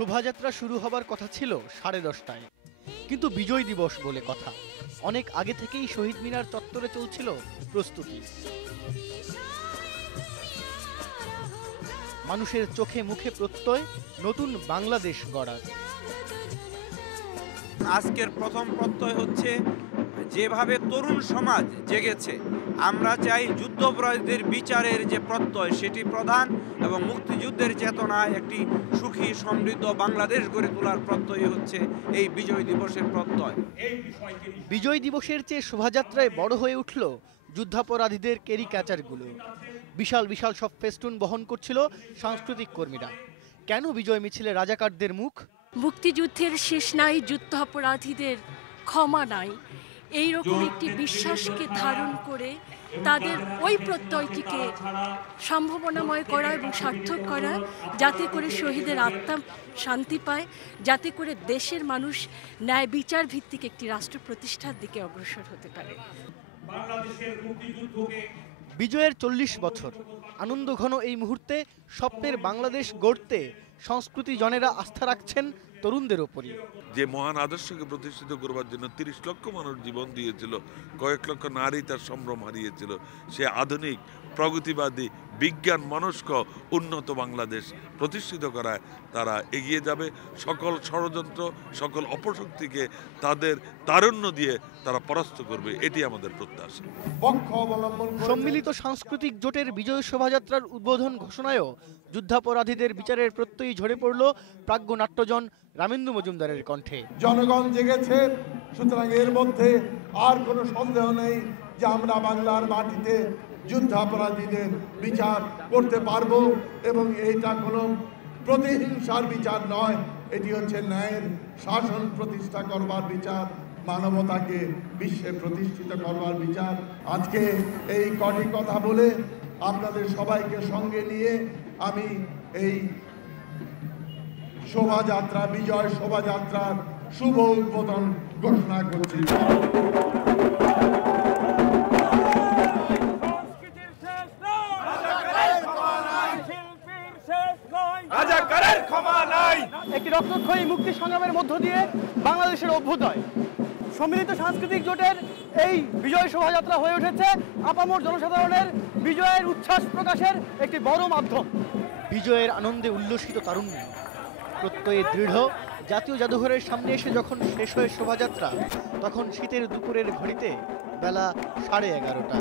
শোভাযাত্রা শুরু হবার কথা ছিল 10:30টায়, কিন্তু বিজয় দিবস বলে কথা। অনেক আগে থেকেই শহীদ মিনার চত্বরে চলছিল প্রস্তুতি। মানুষের চোখে মুখে প্রত্যয় নতুন বাংলাদেশ গড়ার। আজকের প্রথম প্রত্যয় হচ্ছে যেভাবে তরুণ সমাজ জেগেছে, আমরা চাই যুদ্ধাপরাধীদের বিচারের যে প্রত্যয় সেটি প্রধান এবং মুক্তিযুদ্ধের চেতনায় একটি সুখী সমৃদ্ধ বাংলাদেশ গড়ে তোলার প্রত্যয় হচ্ছে এই বিজয় দিবসের প্রত্যয়। বিজয় দিবসের চেয়ে শোভাযাত্রায় বড় হয়ে উঠল যুদ্ধাপরাধীদের ক্যারিক্যাচারগুলো। বিশাল বিশাল সব ফেস্টুন বহন করছিল সাংস্কৃতিক কর্মীরা। কেন বিজয় মিছিলে রাজাকারদের মুখ? মুক্তিযুদ্ধের শেষ নাই, যুদ্ধাপরাধীদের ক্ষমা নাই, এইরকম একটি বিশ্বাসকে ধারণ করে তাদের ওই প্রত্যয়টিকে সম্ভাবনাময় করা এবং সার্থক করা, যাতে করে শহীদের আত্মা শান্তি পায়, যাতে করে দেশের মানুষ ন্যায় বিচার ভিত্তিক একটি রাষ্ট্র প্রতিষ্ঠার দিকে অগ্রসর হতে পারে। বিজয়ের 40 বছর আনন্দ ঘন এই মুহূর্তে স্বপ্নের বাংলাদেশ গড়তে সংস্কৃতি জনেরা আস্থা রাখছেন তরুণদের ওপরই। যে মহান আদর্শকে প্রতিষ্ঠিত করবার জন্য 30 লক্ষ মানুষ জীবন দিয়েছিল, কয়েক লক্ষ নারী তার সম্ভ্রম হারিয়েছিল, সে আধুনিক প্রগতিবাদী বিজ্ঞান মনস্ক উন্নত বাংলাদেশ প্রতিষ্ঠিত করায় তারা এগিয়ে যাবে। সকল ষড়যন্ত্র, সকল অপশক্তিকে তাদের তারুণ্য দিয়ে তারা পরাস্ত করবে, এটি আমাদের প্রত্যাশা। সম্মিলিত সাংস্কৃতিক জোটের বিজয় শোভাযাত্রার উদ্বোধন ঘোষণায়ও যুদ্ধাপরাধীদের বিচারের প্রত্যয়ই ঝরে পড়ল প্রাজ্ঞ নাট্যজন রামেন্দু মজুমদারের কণ্ঠে। জনগণ জেগেছে, সুতরাং এর মধ্যে আর কোনো সন্দেহ নেই যে আমরা বাংলার মাটিতে যুদ্ধাপরাধীদের বিচার করতে পারবো, এবং এইটা কোনো প্রতিহিংসার বিচার নয়, এটি হচ্ছে ন্যায়ের শাসন প্রতিষ্ঠা করবার বিচার, মানবতাকে বিশ্বে প্রতিষ্ঠিত করবার বিচার। আজকে এই কটি কথা বলে আপনাদের সবাইকে সঙ্গে নিয়ে আমি এই শোভাযাত্রা, বিজয় শোভাযাত্রার শুভ উদ্বোধন ঘোষণা করছি। একটি রক্তক্ষয়ী মুক্তি সংগ্রামের মধ্য দিয়ে বাংলাদেশের অভ্যুদয়। সম্মিলিত সাংস্কৃতিক জোটের এই বিজয় শোভাযাত্রা হয়ে উঠেছে আপামর জনসাধারণের বিজয়ের উচ্ছ্বাস প্রকাশের একটি বড় মাধ্যম। বিজয়ের আনন্দে উল্লসিত তারুণ্য, প্রত্যয়ে দৃঢ়। জাতীয় জাদুঘরের সামনে এসে যখন শেষ হয়ে শোভাযাত্রা, তখন শীতের দুপুরের ঘড়িতে বেলা 11:30।